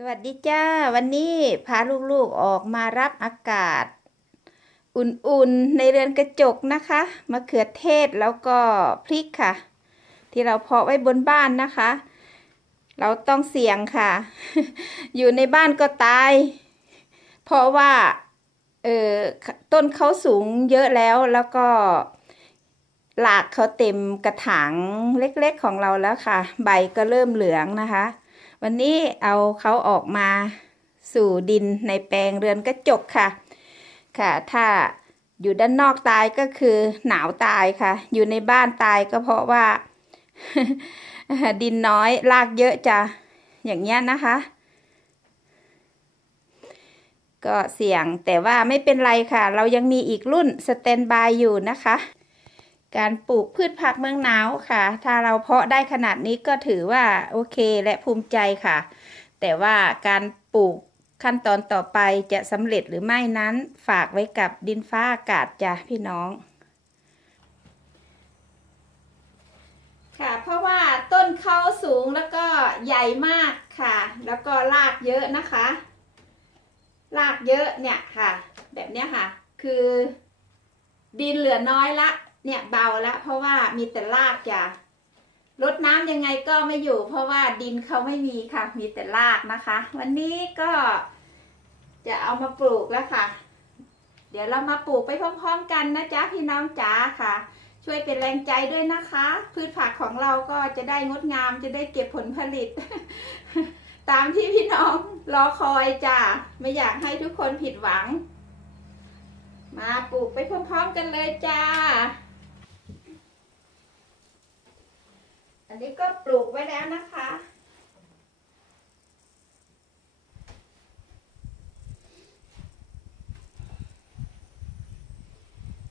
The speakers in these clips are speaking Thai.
สวัสดีจ้า วันนี้พาลูกๆออกมารับอากาศ อุ่นๆในเรือนกระจกนะคะมะเขือเทศแล้วก็พริกค่ะ ที่เราเพาะไว้บนบ้านนะคะ เราต้องเสี่ยงค่ะ อยู่ในบ้านก็ตาย เพราะว่าเออต้นเขาสูงเยอะแล้วแล้วก็หลากเขาเต็มกระถางเล็กๆของเราแล้วค่ะ ใบก็เริ่มเหลืองนะคะ วันนี้เอาเขาออกมาสู่ดินในแปลงเรือนกระจกค่ะ ค่ะ ถ้าอยู่ด้านนอกตายก็คือหนาวตายค่ะ อยู่ในบ้านตายก็เพราะว่า ดินน้อยรากเยอะจ้ะอย่างเงี้ยนะคะ ก็เสี่ยงแต่ว่าไม่เป็นไรค่ะ เรายังมีอีกรุ่นสแตนบายอยู่นะคะ การปลูกพืชผักเมืองหนาวค่ะ ถ้าเราเพาะได้ขนาดนี้ก็ถือว่าโอเคและภูมิใจค่ะ แต่ว่าการปลูกขั้นตอนต่อไปจะสำเร็จหรือไม่นั้นฝากไว้กับดินฟ้าอากาศจ้ะพี่น้อง ค่ะ เพราะว่าต้นเขาสูงแล้วก็ใหญ่มากค่ะ แล้วก็รากเยอะนะคะรากเยอะเนี่ยค่ะ แบบเนี้ยค่ะ คือดินเหลือน้อยละ เนี่ยเบาละเพราะว่ามีแต่รากจ้ะรดน้ำยังไงก็ไม่อยู่ เพราะว่าดินเขาไม่มีค่ะ มีแต่รากนะคะ วันนี้ก็จะเอามาปลูกแล้วค่ะ เดี๋ยวเรามาปลูกไปพร้อมๆกันนะจ๊ะพี่น้องจ๋าค่ะ ช่วยเป็นแรงใจด้วยนะคะ พืชผักของเราก็จะได้งดงามจะได้เก็บผลผลิต ตามที่พี่น้องรอคอยจ้ะไม่อยากให้ทุกคนผิดหวัง มาปลูกไปพร้อมๆกันเลยจ้า อันนี้ก็ปลูกไว้แล้วนะคะ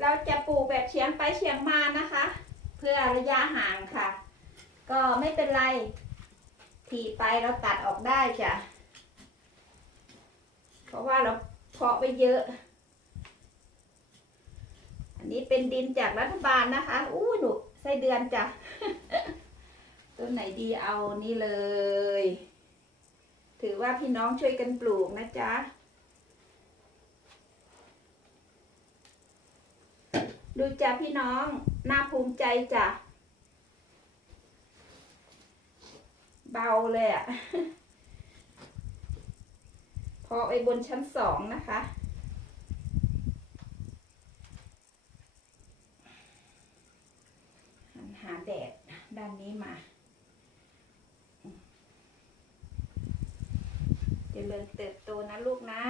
เราจะปลูกแบบเฉียงไปเฉียงมานะคะ เพื่อระยะห่างค่ะ ก็ไม่เป็นไรทีไปเราตัดออกได้จ้ะ เพราะว่าเราเพาะไปเยอะอันนี้เป็นดินจากรัฐบาลนะคะ อู้หนูไส้เดือนจ้ะ ต้นไหนดีเอานี่เลย ถือว่าพี่น้องช่วยกันปลูกนะจ๊ะ ดูจ้ะพี่น้องน่าภูมิใจจ้ะ เบาเลยอะ่ะ พอไปบนชั้นสองนะคะหันหาแดดด้านนี้มา เจริญเติบโตนะลูกนะ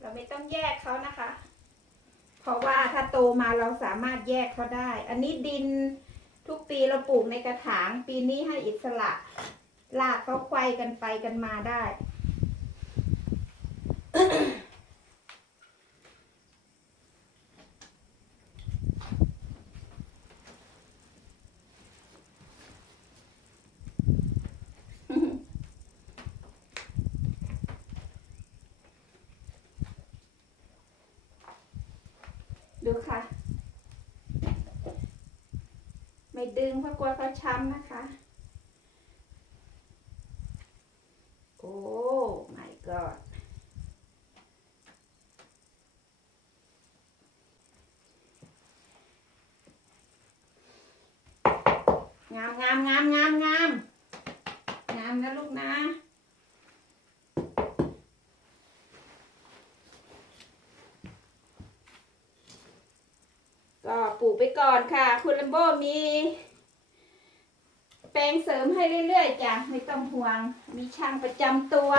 เราไม่ต้องแยกเขานะคะ เพราะว่าถ้าโตมาเราสามารถแยกเขาได้ อันนี้ดินทุกปีเราปลูกในกระถาง ปีนี้ให้อิสระ ลากเขาไขว้กันไปกันมาได้ ดูค่ะ ไม่ดึงเพราะกลัวเขาช้ำนะคะ โอ้ my god งามงามงามงามงามงามนะลูกนะก็ปลูกไปก่อนค่ะ คุณลัมโบมี แปลงเสริมให้เรื่อยๆจ้ะไม่ต้องห่วง มีช่างประจำตัว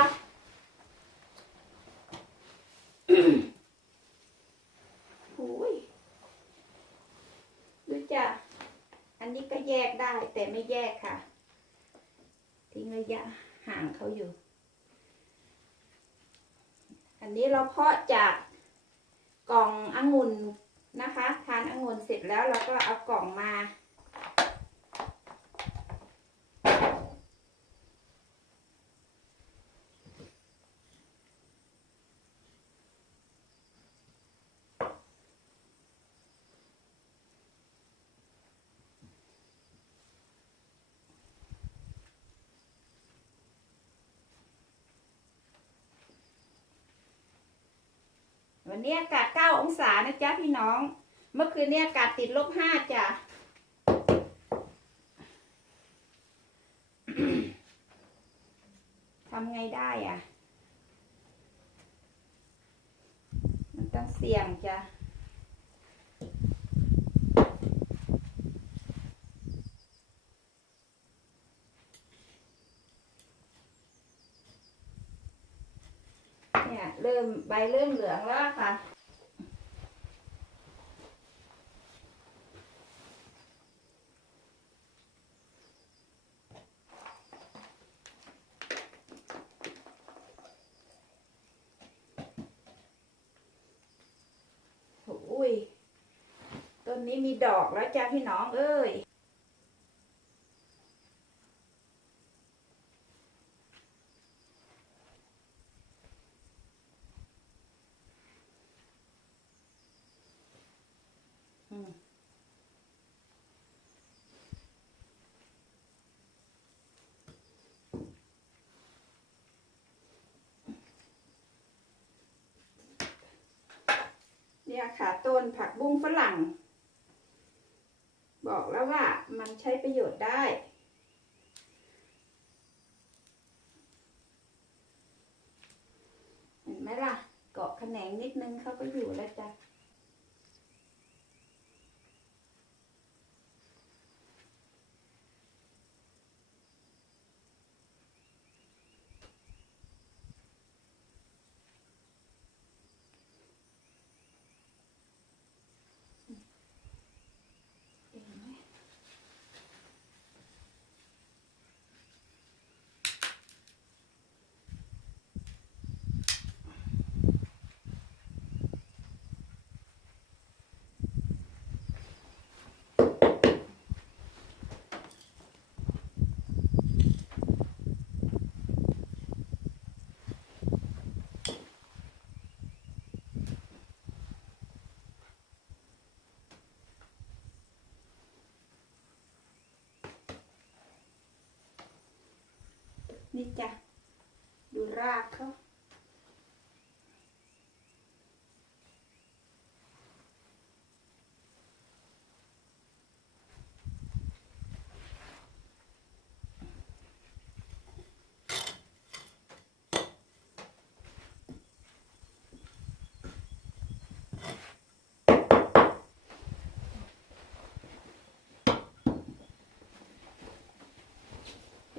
หูยดูจ้ะ อั นนี้ก็แยกได้แต่ไม่แยกค่ะ ทิ้งระยะห่างเขาอยู่ อันนี้เราเพาะจากกล่ององุ่นนะคะ ทานองุ่นเสร็จแล้วเราก็เอากล่องมา วันนี้อากาศ9องศานะจ๊ะพี่น้อง เมื่อคืนนี้อากาศติดลบ5จ้ะทำไงได้อะ มันต้องเสี่ยงจ้ะ เริ่มใบเริ่มเหลืองแล้วค่ะโอ้ยต้นนี้มีดอกแล้วจ้าพี่น้องเอ้ย เนี่ยค่ะต้นผักบุ้งฝรั่ง บอกแล้วว่ามันใช้ประโยชน์ได้เห็นไหมล่ะ เกาะแขนงนิดนึงเขาก็อยู่แล้วจ้ะ นี่จ้ะดูรากเขา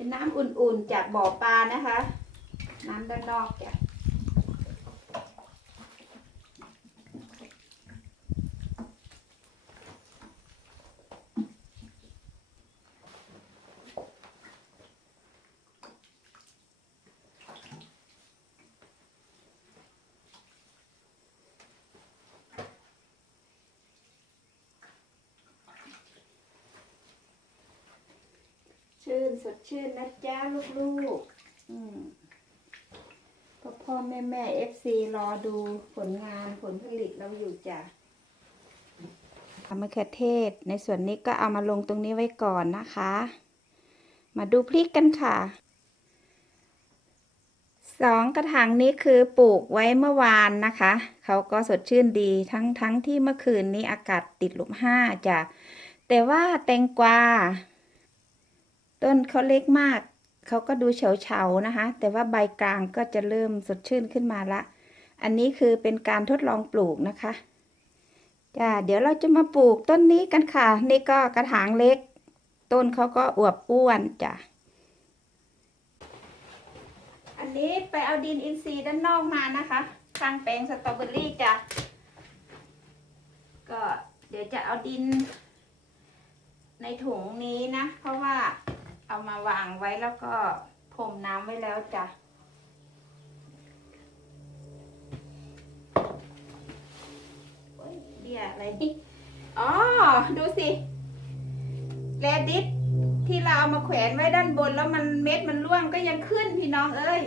เป็นน้ำอุ่นๆจากบ่อปลานะคะ น้ำด้านนอกจาก ชื่น สดชื่นนะจ๊ะลูกๆอืมพ่อพ่อแม่แม่เอฟซีรอดูผลงานผลผลิตเราอยู่จ้ะมะเขือเทศ ในส่วนนี้ก็เอามาลงตรงนี้ไว้ก่อนนะคะ มาดูพริกกันค่ะสองกระถางนี้คือปลูกไว้เมื่อวานนะคะ เขาก็สดชื่นดีทั้งทั้งที่เมื่อคืนนี้อากาศติดลบห้าจ้ะ แต่ว่าแตงกวา ต้นเขาเล็กมาก เขาก็ดูเฉาๆนะคะ แต่ว่าใบกลางก็จะเริ่มสดชื่นขึ้นมาละ อันนี้คือเป็นการทดลองปลูกนะคะจ้าเดี๋ยวเราจะมาปลูกต้นนี้กันค่ะ นี่ก็กระถางเล็ก ต้นเขาก็อวบอ้วนจ้ะอันนี้ไปเอาดินอินทรีย์ด้านนอกมานะคะข้างแปลงสตรอเบอรี่จ้ะก็เดี๋ยวจะเอาดินในถุงนี้นะ เพราะว่า เอามาวางไว้แล้วก็พรมน้ำไว้แล้วจ้ะโอ๊ยเบี้ยอะไรนี่อ๋อ ดูสิแรดิสที่เราเอามาแขวนไว้ด้านบนแล้วมันเม็ดมันร่วงก็ยังขึ้นพี่น้องเอ้ย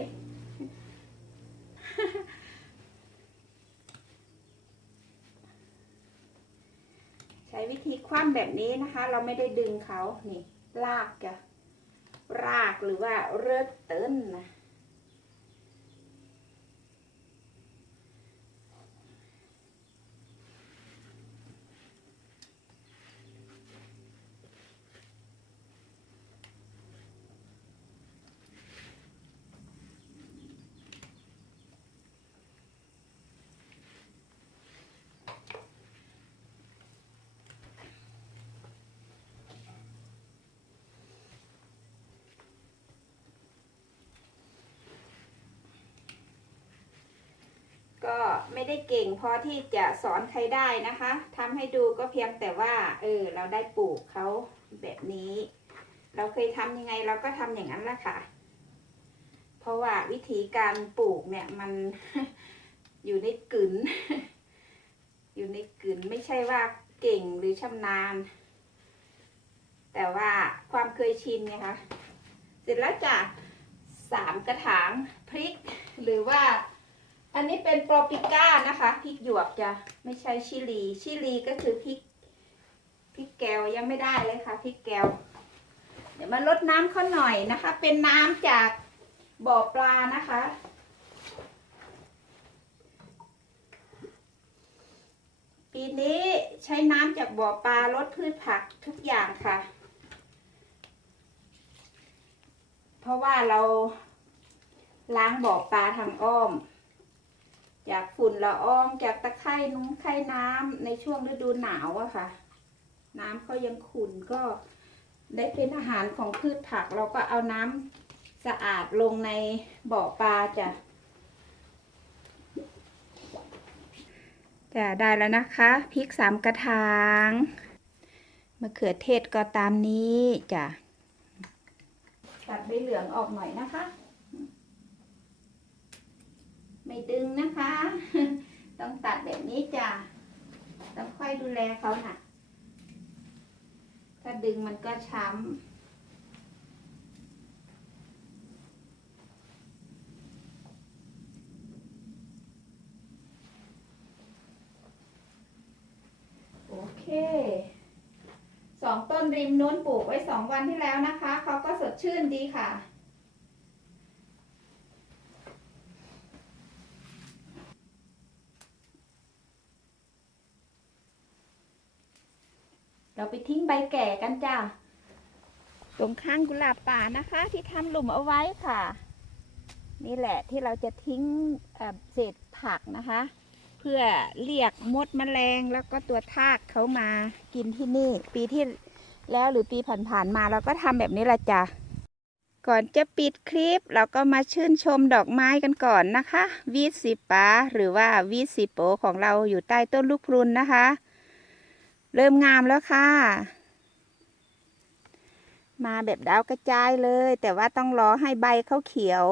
ใช้วิธีคว่ำแบบนี้นะคะ เราไม่ได้ดึงเขานี่ ลากจ้ะ รากหรือว่าเริ่เต้ลนะ ไม่ได้เก่งพอที่จะสอนใครได้นะคะทำให้ดูก็เพียงแต่ว่า เออ เราได้ปลูกเขาแบบนี้ เราเคยทำยังไงเราก็ทำอย่างนั้นแหละค่ะ เพราะว่าวิธีการปลูกเนี่ยมันอยู่ในกลืนอยู่ในกลืนไม่ใช่ว่าเก่งหรือชำนาญ แต่ว่าความเคยชินไงคะเสร็จแล้วจ้ะสามกระถางพริกหรือว่า อันนี้เป็นโปรปิก้านะคะพริกหยวกจ้ะไม่ใช่ชิลีชิลีก็คือพริกพริกแก้วยังไม่ได้เลยค่ะพริกแก้วเดี๋ยวมาลดน้ำเขาหน่อยนะคะ เป็นน้ำจากบ่อปลานะคะ ปีนี้ใช้น้ำจากบ่อปลาลดพืชผักทุกอย่างค่ะ เพราะว่าเราล้างบ่อปลาทางอ้อม จากฝุ่นละอองจากตะไคร่นุ้งไข่น้ำในช่วงฤดูหนาวอะค่ะ น้ำก็ยังขุ่นก็ได้เป็นอาหารของพืชผัก เราก็เอาน้ำสะอาดลงในบ่อปลาจ้ะจะได้แล้วนะคะพริกสามกระถางมะเขือเทศก็ตามนี้จ้ะตัดใบเหลืองออกหน่อยนะคะ ไม่ดึงนะคะ ต้องตัดแบบนี้จ้ะต้องค่อยดูแลเขาน่ะ ถ้าดึงมันก็ช้ำโอเคสองต้นริมนู้นปลูกไว้สองวันที่แล้วนะคะ เขาก็สดชื่นดีค่ะ เราไป ทิ้งใบแก่กันจ้าตรงข้างกุหลาบป่านะคะ ที่ทำหลุมเอาไว้ค่ะ นี่แหละที่เราจะทิ้งเเศษผักนะคะ เพื่อเรียกมดแมลงแล้วก็ตัวทากเขามากินที่นี่ ปีที่แล้วหรือปีผ่านๆมาเราก็ทำแบบนี้ละจ้ะก่อนจะปิดคลิปเราก็มาชื่นชมดอกไม้กันก่อนนะคะ วีสิปาหรือว่าวีสิโปของเราอยู่ใต้ต้นลูกพรุนนะคะ เริ่มงามแล้วค่ะ มาแบบดาวกระจายเลย แต่ว่าต้องรอให้ใบเขาเขียว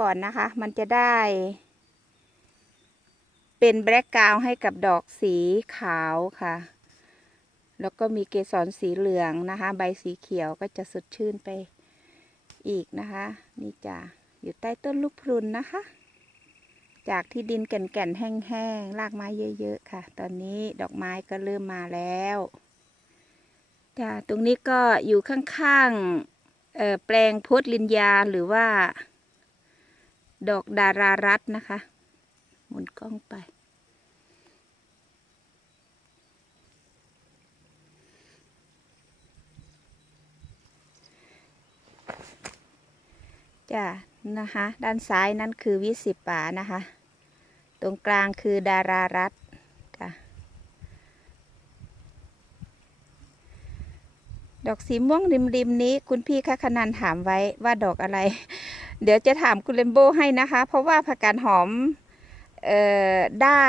ก่อนนะคะ มันจะได้ เป็นแบล็กกราวให้กับดอกสีขาวค่ะ แล้วก็มีเกสรสีเหลืองนะคะ ใบสีเขียวก็จะสดชื่นไปอีกนะคะ นี่จ้ะอยู่ใต้ต้นลูกพรุนนะคะ จากที่ดินแก่นๆแห้งๆรากไม้เยอะๆค่ะ ตอนนี้ดอกไม้ก็เริ่มมาแล้วจ้ะตรงนี้ก็อยู่ข้างๆแปลงโพธลินยาหรือว่า ดอกดารารัตนะคะ หมุนกล้องไปจ้ะนะคะ ด้านซ้ายนั่นคือวิสิปานะคะ ตรงกลางคือดารารัตน์จ้ะดอกสีม่วงริมริมนี้คุณพี่คะขนันถามไว้ว่าดอกอะไร เดี๋ยวจะถามคุณเลมโบให้นะคะ เพราะว่าผักกาดหอมเอ่อได้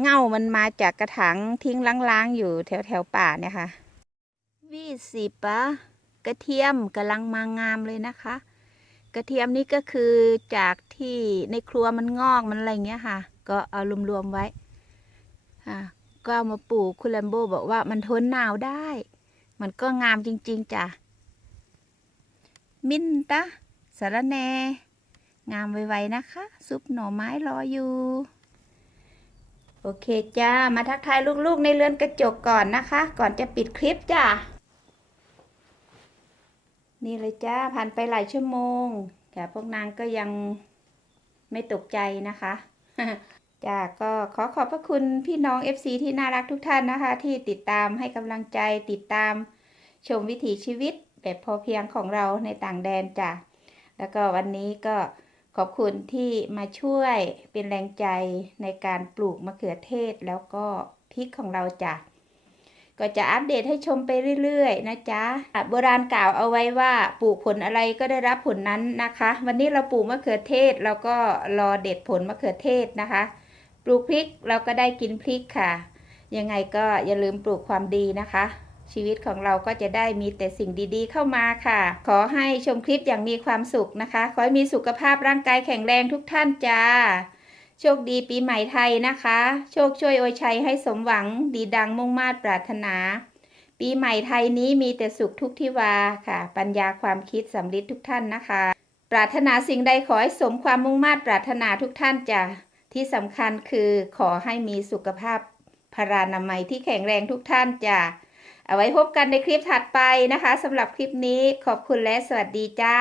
เง่ามันมาจากกระถางทิ้งล้างๆ อยู่แถวแถวป่าเนี่ยค่ะวิสิปะกระเทียมกำลังมางามเลยนะคะ กระเทียมนี่ก็คือจากที่ในครัวมันงอกมันอะไรเงี้ยค่ะ ก็เอารวมๆไว้ค่ะก็เอามาปลูกคุณแลมโบบอกว่ามันทนหนาวได้ มันก็งามจริง ๆจ้ะ มินตะสารแน งามไวๆนะคะ ซุปหน่อไม้รออยู่ โอเคจ้า มาทักทายลูกๆในเรือนกระจกก่อนนะคะ ก่อนจะปิดคลิปจ้า นี่เลยจ้าผ่านไปหลายชั่วโมงแต่พวกนางก็ยังไม่ตกใจนะคะจ้าก็ขอขอบพระคุณพี่น้อง FC ที่น่ารักทุกท่านนะคะ ที่ติดตามให้กำลังใจติดตามชมวิถีชีวิตแบบพอเพียงของเราในต่างแดนจ้ะแล้วก็วันนี้ก็ขอบคุณที่มาช่วยเป็นแรงใจในการปลูกมะเขือเทศแล้วก็พริกของเราจ้ะ ก็จะอัปเดตให้ชมไปเรื่อยๆ นะจ๊ะอะโบราณกล่าวเอาไว้ว่าปลูกผลอะไรก็ได้รับผลนั้นนะคะ วันนี้เราปลูกมะเขือเทศเราก็รอเด็ดผลมะเขือเทศนะคะ ปลูกพริกเราก็ได้กินพริกค่ะ ยังไงก็อย่าลืมปลูกความดีนะคะ ชีวิตของเราก็จะได้มีแต่สิ่งดีๆ เข้ามาค่ะ ขอให้ชมคลิปอย่างมีความสุขนะคะ ขอให้มีสุขภาพร่างกายแข็งแรงทุกท่านจ้า โชคดีปีใหม่ไทยนะคะ โชคช่วยโอชัยให้สมหวังดีดังมุ่งมา่ปรารถนา ปีใหม่ไทยนี้มีแต่สุขทุกทิวาค่ะ ปัญญาความคิดสำลิดทุกท่านนะคะ ปรารถนาสิ่งใดขอให้สมความมุ่งมา่ปรารถนาทุกท่านจ้ะที่สำคัญคือขอให้มีสุขภาพพรานามัยที่แข็งแรงทุกท่านจ้ะเอาไว้พบกันในคลิปถัดไปนะคะสำหรับคลิปนี้ขอบคุณและสวัสดีจ้า